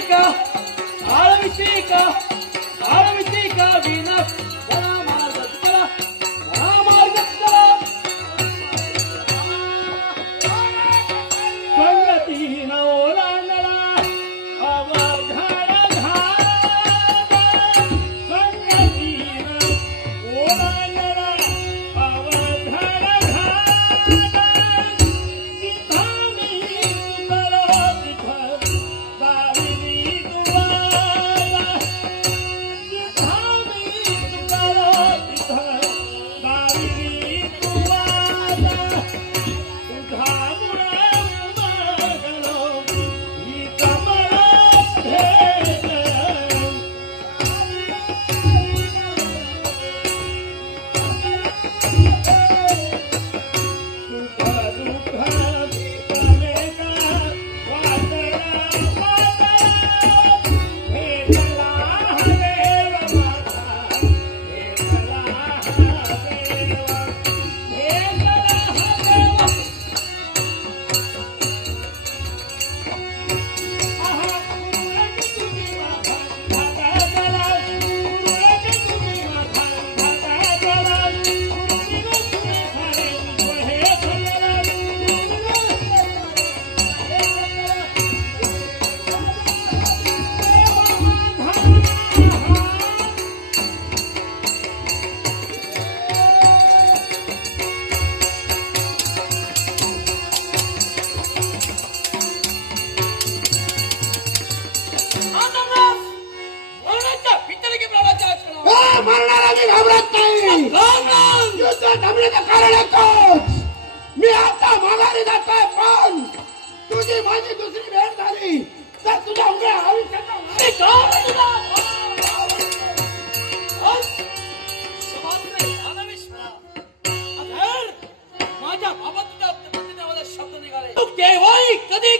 का आळविशी का आळविशी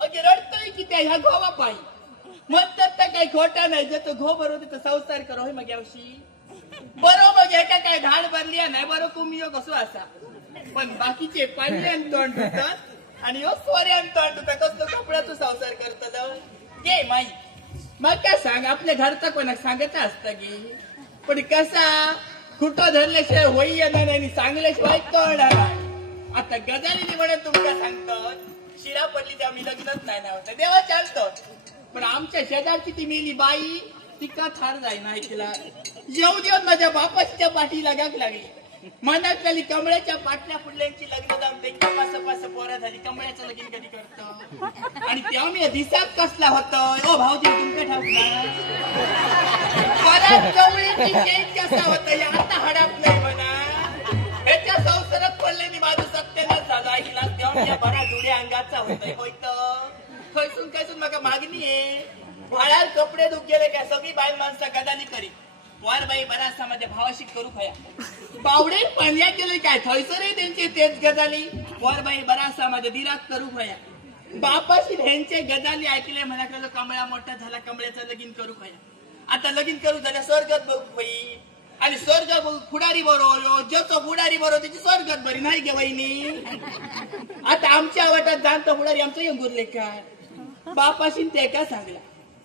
अगे रडतोय की त्या ह्या गोवा पायी. म्हणतात तर काही खोटा नाही जर तो घो बरो तर संसार करो होय मग यावशी बरो मग एका काय धाड भरली नाही बरो कुमियो कसो असा पण बाकीचे पाण्यान तोंड धुतात आणि हो स्वऱ्यान तोंड धुता कसलो कपडा तू संसार करतलो घे माई. मग काय सांग आपल्या घरचा कोणाक सांगायचं असतं की? पण कसा? खुटो धरल्याशिवाय होई येणार नाही सांगल्याशिवाय कळणार आता गजाली म्हणून तुमका सांगतो शिरा पडली तेव्हा मी लग्नच नाही ना होतं देवा चालतो. पण आमच्या शेजारची ती मेली बाई तिका थार जाय नाही तिला. येऊ देऊन माझ्या बापाच्या पाठी लगाक लागली. मनात झाली कमळ्याच्या पाटल्या फुडल्यांची लग्न जमते पास पास पोरा झाली. कमळ्याचं लगीन कधी करतो? आणि तेव्हा मी दिसात कसला होतो? ओ भाऊजी तुमका ठाऊक ना. परत कवळीची कसा होता हे ऐकला बरा जुड्या अंगाचा होतोय होईत खयसून खयसून म्हाका मागणी आहे व्हाळार कपडे दुख गेले काय सगळी बाई माणसं गदाली करी वर बाई बरा बराचसा माझ्या भावाशी करू खया बावडे पाण्यात गेले काय थंयसरही त्यांची तेच गजाली वर बाई बरा बराचसा माझ्या दिरात करू खया बापाशी ह्यांचे गजाली ऐकले म्हणा कमळा मोठा झाला कमळ्याचं लगीन करू खया आता लगीन करू झाल्या स्वर्गात बघू बाई आणि स्वर्ग पुढारी फुडारी हो, बरो यो ज्याचं फुडारी बरो हो, त्याची स्वर्गात बरी नाही गे वहिनी. आता आमच्या वाटात जाणतो फुडारी आमचं येऊन गुरले काय बापाशी ते का सांगला?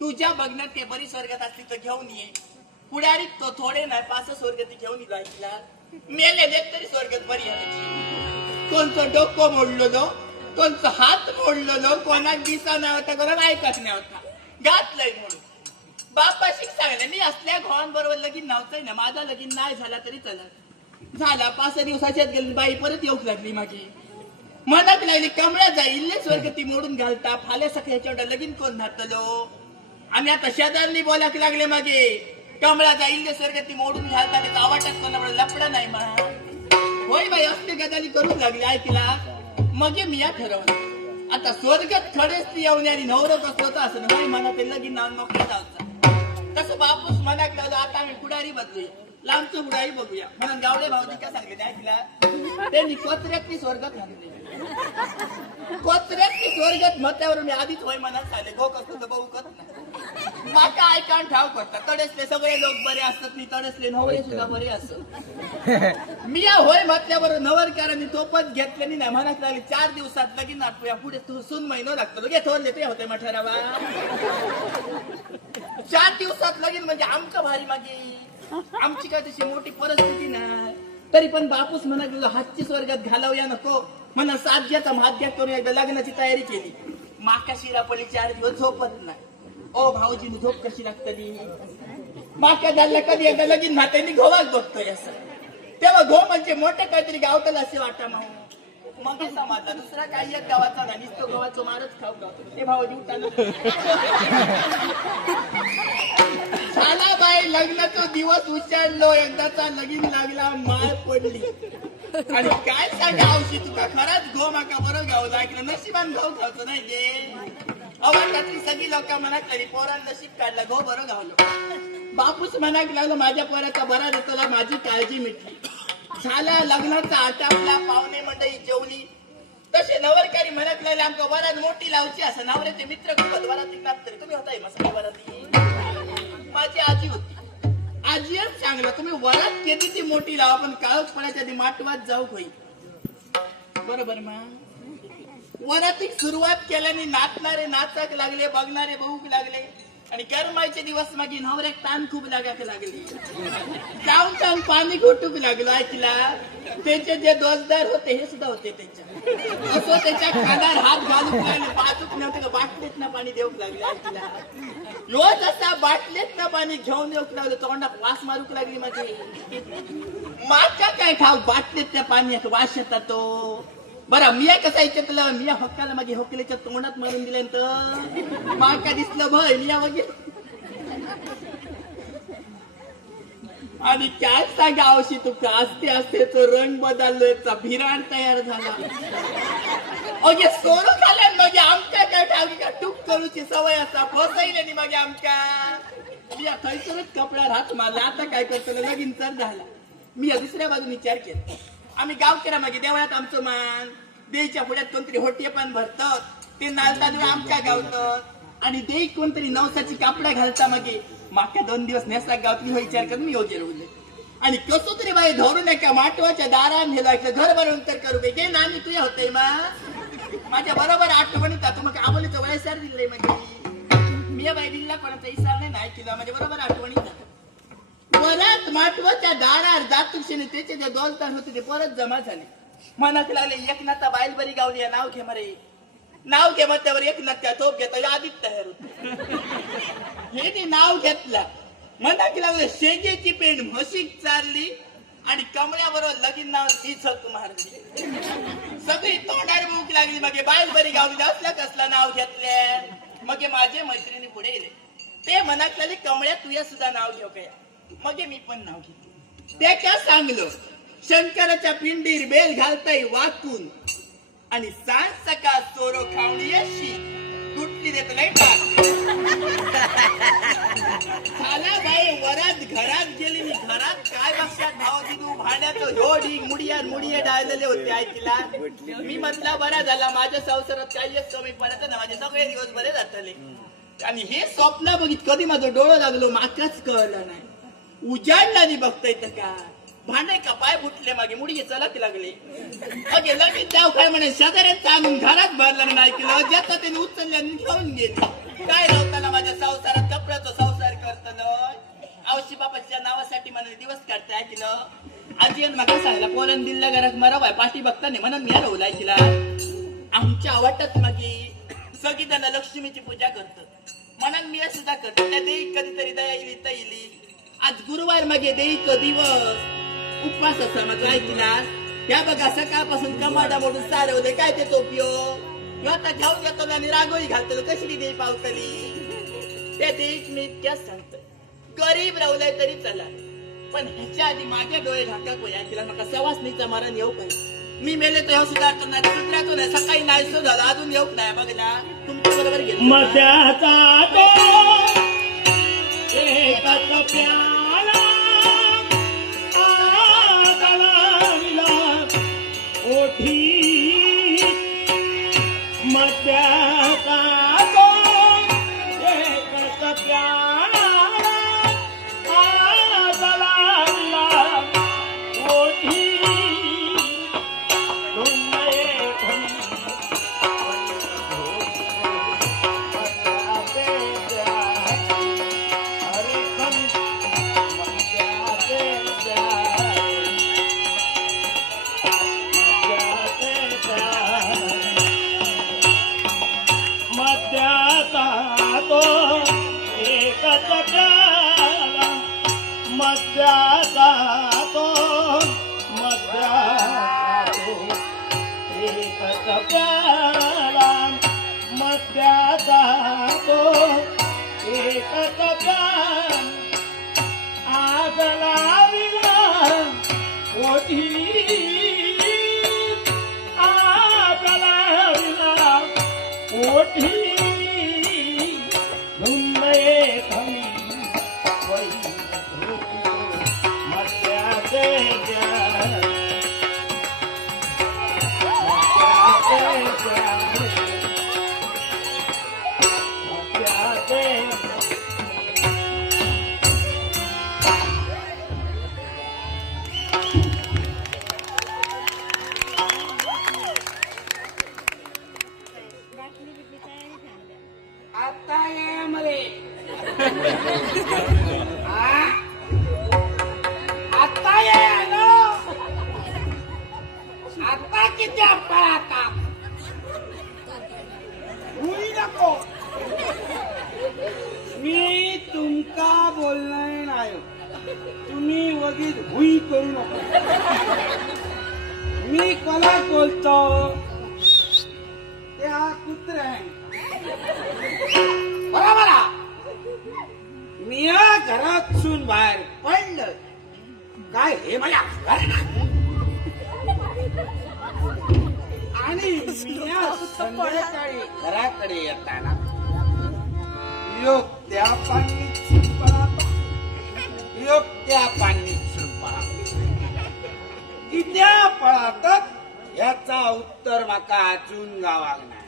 तुझ्या बघण्यात ते बरी स्वर्गात असली तर घेऊन ये. पुढारी तो थोडे नाही पाच स्वर्ग ती घेऊन जायला मेले देत तरी स्वर्गात बरी आहे कोणचं डोकं मोडलो कोणचं हात मोडलो कोणाक दिसा नाही होता कोणाला ऐकत नाही होता. घातलंय म्हणून. बापाशी सांगले मी असल्या घोळांबरोबर लगीन नव्हतंय ना माझा लगीन नाही झाला तरी चलत झाला पाच सहा दिवसाच्यात गेली बाई परत येऊक लागली माझी मनाक लागली कमळा जाईल स्वर्ग ती मोडून घालता फाल्या सगळ्याच्या लगीन कोण घातलो आम्ही आता शेजारनी बोलाक लागले मागे. कमळा जाईल स्वर्ग ती मोडून घालता त्याचा आवाटात कोणाकडे लपडा नाही म्हणा. होय बाई असले गजाली करून लागली ऐकला मग मी या ठरवलं. आता स्वर्गात खडेच ती येऊन आणि नवरत कसं होतं असं ना होय म्हणा ते लगीन नाव मोकळं जायचं तसं बापूस मनाक आता आम्ही पुढारी बदलूया. लांबचं पुढारी बघूया. म्हणून गावडे भाऊजी काय सांगले ऐकला? त्यांनी कोत्र्यातली स्वर्गात घातली. कोत्र्यातली स्वर्गात म्हटल्यावर मी आधीच होय मनात झाले गो कसं तर बघू कत माका ऐकान ठाव करता तडसले सगळे लोक बरे असतात मी तडसले नवरे सुद्धा बरे असत मी या होय म्हटल्यावर नवरकारांनी तोपच घेतले नाही म्हणत लागली चार दिवसात लगीन आठवूया पुढे तू सून महिनो लागतो. घे थोरले ते होते मठारावा. चार दिवसात लगीन म्हणजे आमचं भारी मागे. आमची काय तशी मोठी परिस्थिती नाही. तरी पण बापूस म्हणा गेलो हातची स्वर्गात घालवूया नको. म्हणा साध्याचा माध्या करून एकदा लग्नाची तयारी केली. माका शिरापली चार दिवस झोपत नाही. ओ भाऊजी झोप कशी लागतली माका झाल्या कधी एकदा लगीन म्हातारी घोवाच बघतोय असं. तेव्हा घो म्हणजे मोठं काहीतरी गावतलं असे वाटा माऊ मग हे समाजला दुसरा काही एक गावाचा नाही नुसतं गव्हाचं मारच खाऊ गाव ते भाऊजी उठाना झाला बाई लग्नाचा दिवस उचललो एकदाचा लगीन लागला माळ पडली. आणि काय सांगा औषधी तुका? खरंच घो माका बरं गाव लागलं नशिबान गाव खावचं नाही गे. अवाटातली सगळी लोक मनात लागली पोरान नशीब काढला घो बरं गावलो बापूस मनाक लागलो माझ्या पोराचा बरा देतला माझी काळजी मिटली. झाला लग्नाचा आटापला पाहुणे मंडळी जेवली. तसे नवरकारी म्हणत लागले आमका वरात मोठी लावची. असं नवऱ्याचे मित्र खूपच वराती तरी. तुम्ही होताय मसाला वराती. माझी आजी होती. आजीच सांगलं तुम्ही वरात केली ती मोठी लावा. पण काळच पडायच्या आधी माटवात जाऊ होई. बरोबर मा. वरातीक सुरुवात केल्याने नाचणारे नाचक लागले बघणारे बघूक लागले. आणि गरमायचे दिवस मागे नवऱ्याक ताण खूप लागाक लागली. जाऊन जाऊन पाणी घोटूक लागलो ऐकला त्यांचे जे दोजदार होते हे सुद्धा होते त्यांच्या असं त्याच्या खांद्यावर हात घालूक लागले बाजूक नव्हते का बाटलीत ना पाणी देऊक लागले ऐकला यो असा बाटलीत ना पाणी घेऊन येऊक लागलो. तोंडात वास मारूक लागली माझी. माझ्या काय ठाव बाटलीत त्या पाण्यात वास येतात तो. बरं मी कसं ऐकतलं मी हक्काला माझ्या हॉकेलाच्या तोंडात मारून दिल्यानंतर माका दिसलं भय मी वगैरे आणि काय सांगा आवशी तुका? असते असते तो रंग बदललोय भिराण तयार झाला. अगे सोडू झाल्या मग आमका काय ठावी का टूक करूची सवय असा. फसैले नी मग आमका मी या थंयसरच कपड्यावर हात मारला आता काय करतो लगीन तर झाला. मी या दुसऱ्या बाजून विचार केला. आम्ही गावकऱ्या मागे देवळात आमचं मान. देईच्या पुढ्यात कोणतरी होटे पण भरतात ते नालता देऊ आमच्या गावतात आणि देई कोणतरी नवसाची कापडा घालता मागे. मागच्या दोन दिवस नेसला गावात मी हो विचार करून मी योग्य रोवले आणि कसं तरी बाई धरून एका माटवाच्या दारान हे लागलं घर भरून तर करू बे गे नानी तुझ्या होते मा. माझ्या बरोबर आठवणीत आता मग आबोलीचं वयसार दिलंय म्हणजे मी बाई दिला कोणाचा इसार नाही नाही माझ्या बरोबर आठवणीत जातो परत माटवाच्या दारार जातुक्षीने त्याचे जे दोलतान होते ते परत जमा झाले. मनात लागले एक नाता बरी गावली नाव घे मरे. नाव घे मग त्यावर एक नात्या तोप घेतो आधीच तयार हे ते नाव घेतलं मनात लागले शेजेची पेंड म्हशीक चारली आणि कमळ्याबरोबर लगीन नाव ती छक मारली. सगळी तोंडार भूक लागली मग बाईल बरी गावली असलं कसलं नाव घेतले मग माझे मैत्रिणी पुढे गेले. ते मनात लागले कमळ्या तुया सुद्धा नाव घेऊ काय मग मी पण नाव घेतले त्याच्या सांगलं शंकराच्या पिंडीर बेल घालताय वाकून. आणि सांज सकाळ चोरो खावणी अशी तुटली देत नाही झाला बाई वरात घरात गेली मी. घरात काय लक्षात भाव दिदू भांड्याचं ढोडी मुडिया मुडिया डाळलेले होते ऐकला मी म्हटला बरा झाला माझ्या संसारात काही कमी पडत ना माझे सगळे दिवस बरे जातले. आणि हे स्वप्न बघित कधी माझं डोळं लागलो माकाच कळलं नाही. उजाडला नाही बघता येतं का? भांडे का पाय फुटले मागे? मुडगे चलक लागले. अगे लगेच जाव काय म्हणे साधारण चांगून घरात भरलं नाही केलं ज्याचं त्याने उचलल्या घेऊन गेले. काय लावताना माझ्या संसारात कपड्याचा संसार करतलं मावशी बापाच्या नावासाठी मला दिवस काढताय ऐकलं? आजी म्हाका सांगला पोरण दिल्ल्या घरात मरावाय पाठी बघताना म्हणून मी रवलाय तिला आमच्या आवडतात मागे सगळी त्यांना लक्ष्मीची पूजा करतात. म्हणून मी सुद्धा करतो. त्या देई कधीतरी दया येईल तर येईल. आज गुरुवार मागे देई दिवस उपवास असा माझा ऐकला त्या बघा सकाळपासून कमाडा मोडून सारवले काय ते टोपियो ह्यो आता घेऊन येतो आणि रागोळी घालतो. कशी देई पावतली? त्या देईक मी इतक्याच सांगतो गरीब रावलाय तरी चला. पण ह्याच्या आधी माझ्या डोळे झाकाक कोया तिला नका सवासनीचं मरण येऊ पाहिजे मी मेले तर ह्यो सुधारतो नाही सुधरातो नाही. सकाळी नाही सो झाला. अजून येऊक नाही. बघला तुमच्या बरोबर गेलो प्याला ओठी मध्याचा तो मध्याचा तो एकच प्याला मध्याचा तो एकच प्याला आज लाविला ओठी आज बोलणार नाही तुम्ही वगीच हुई करू नका. मी कोला बोलतो. त्या कुत्रे बरा बरोबर मी घरात सून बाहेर पडलं काय हे मला आणि संध्याकाळी घराकडे येताना योग त्या पाणी उपयोग त्या पाणी पळाता कित्या पळातात याचा उत्तर माका अजून गावाक नाही